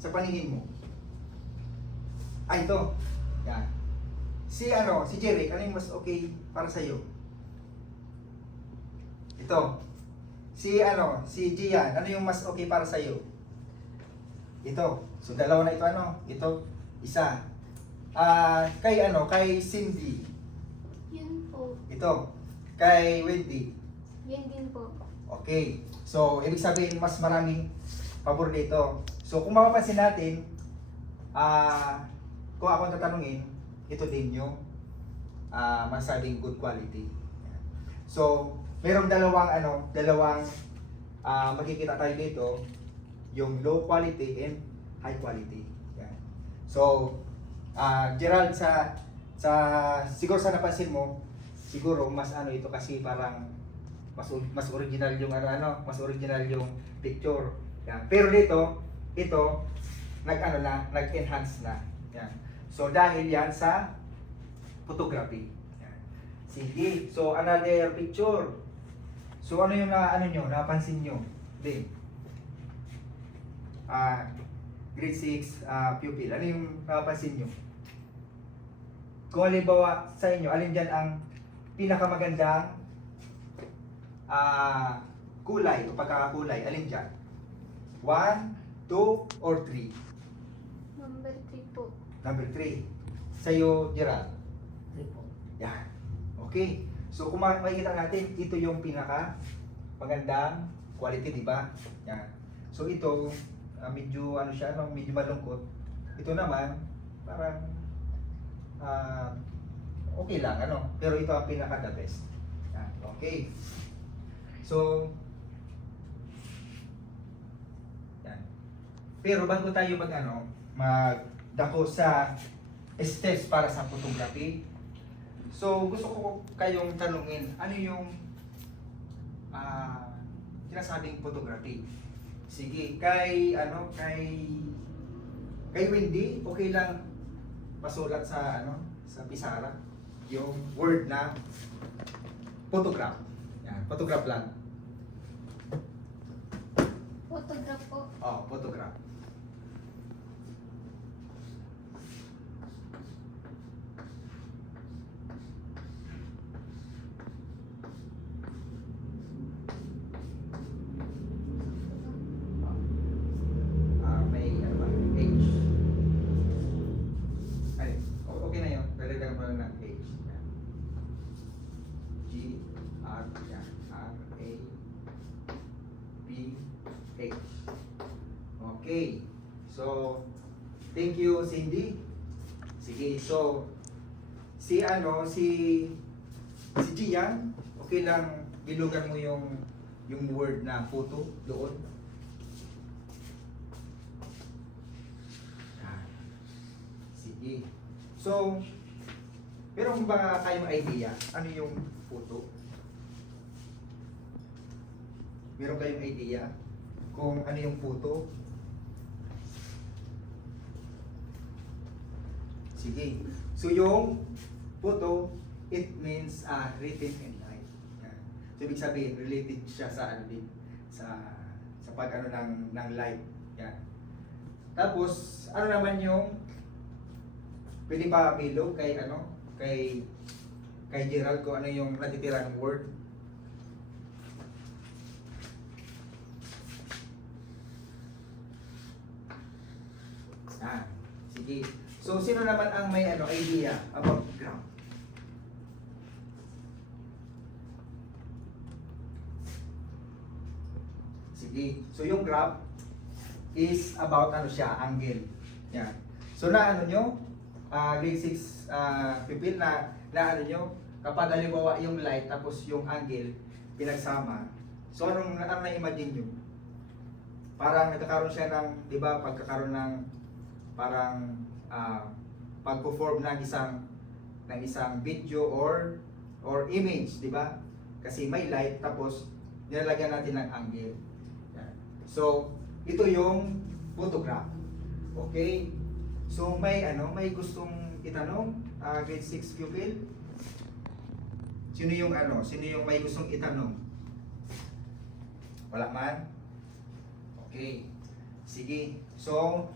Sa paningin mo. Ay, ito. Yan. Si Jeric, ano yung mas okay para sa'yo? Ito. Si Gian, ano yung mas okay para sa'yo? Ito. So, dalawa na ito, Ito, isa. Kay Cindy. Yun po. Ito. Kay Wendy. Yun din po. Okay. So, ibig sabihin, mas maraming pabor dito. So, kung mapapansin natin, kung ako tatanungin, ito din yung masabing good quality. So, merong dalawang makikita tayo dito, yung low quality and high quality. Yan. So, Gerald, siguro sa napansin mo, siguro mas ito kasi parang mas original yung mas original yung picture. Yan. Pero dito, ito nag-enhance na. Yan. So dahil yan sa photography. Yan. Sige. So another picture. So ano yung napansin nyo? Din. Grade 6 pupil. Ano yung napansin nyo? Kung halimbawa sa inyo, alin dyan ang pinakamagandang kulay o pagkakakulay? Alin dyan? 1, 2, or 3? Number 3 po. Number 3. Sa'yo, Gerald? 3 po. Yan. Okay. So kung makikita natin, ito yung pinaka magandang quality, di ba? Yan. So ito, medyo medyo malungkot. Ito naman, parang okay lang, Pero ito ang pinaka the best. Yan. Okay. So, yan. Pero bago tayo magdako sa steps para sa photography, so gusto ko kayong tanungin, ano yung sinasabing photography? Sige, kay Wendy, okay lang pasulat sa sa pisara yung word na photograph. Yan, photograph lang. Photograph po. Oh, photograph. May H. Ay, okay na yun. Dagdagan mo lang ng H. Yan. G, R, yan. R, A, B, H. Okay. So, thank you, Cindy. Sige, so, si Gian, okay lang bilugan mo yung word na photo doon. Yan. Sige. So, meron ba kayong idea ano yung photo? Meron kayong idea kung ano yung photo? Sige. So yung photo, it means written in light. Yan. So ibig sabihin, related siya sa sa pag ng light. Yan. Tapos, ano naman yung pwede pa below kay kay Gerald kung ano yung natitirang word? Sige. So, sino naman ang may idea about graph? Sige. So, yung graph is about angle. Yan. So, nyo, grade 6 pupil na nyo, kapag halimbawa yung light tapos yung angle pinagsama. So, anong na-imagine nyo? Parang nagkakaroon siya ng, di ba, pagkakaroon ng parang pag-perform ng isang video or image, di ba? Kasi may light tapos nilalagyan natin ng angle. Yan. So, ito yung photograph. Okay? So, may gustong itanong, grade 6 pupil? Sino yung may gustong itanong? Wala man? Okay. Sige. So,